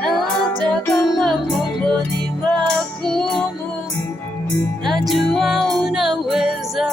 hata kama mambo ni magumu, najua unaweza.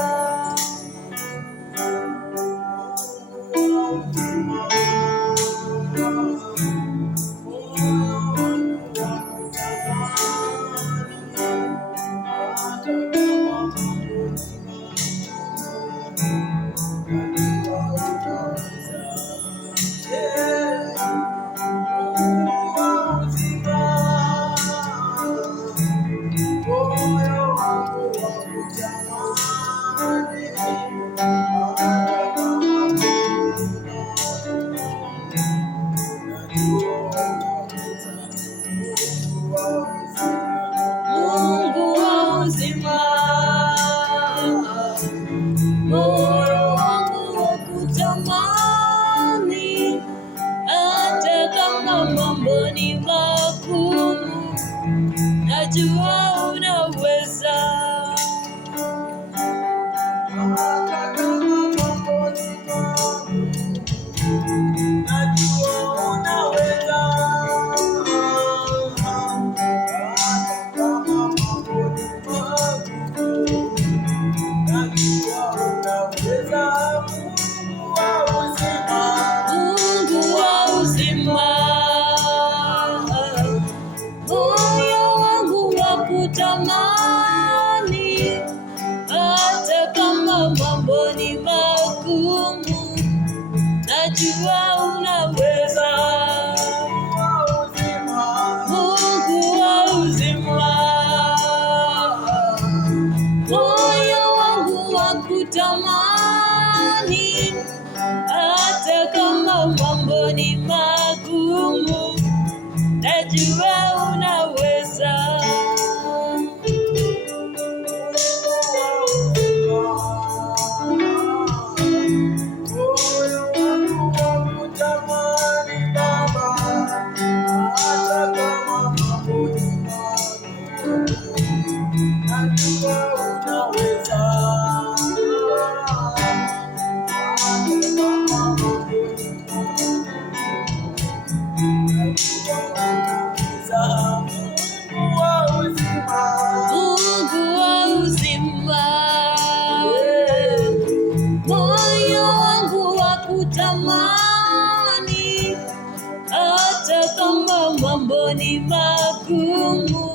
Mungu wa uzima, moyo wangu wakutamani, hata kama mambo ni magumu, najua unaweza. Mungu wa uzima, moyo wangu wakutamani, hata kama mambo ni magumu, najua unaweza. Mungu wa uzima, moyo wangu wakutamani, hata kama mambo ni magumu, najua unaweza. Mungu wa uzima, moyo wangu wakutamani, hata kama mambo ni magumu,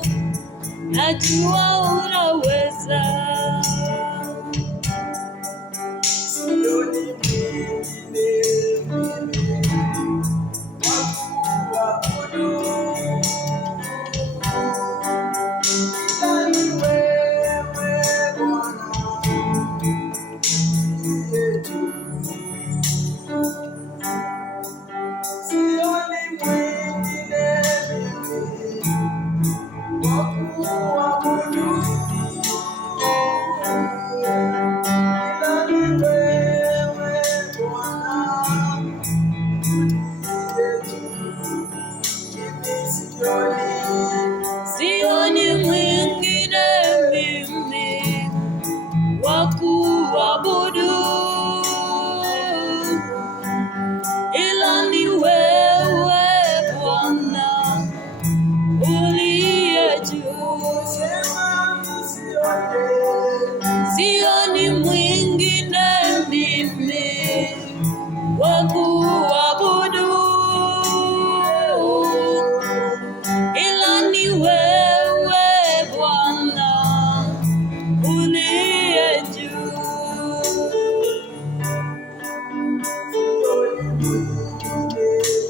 najua unaweza.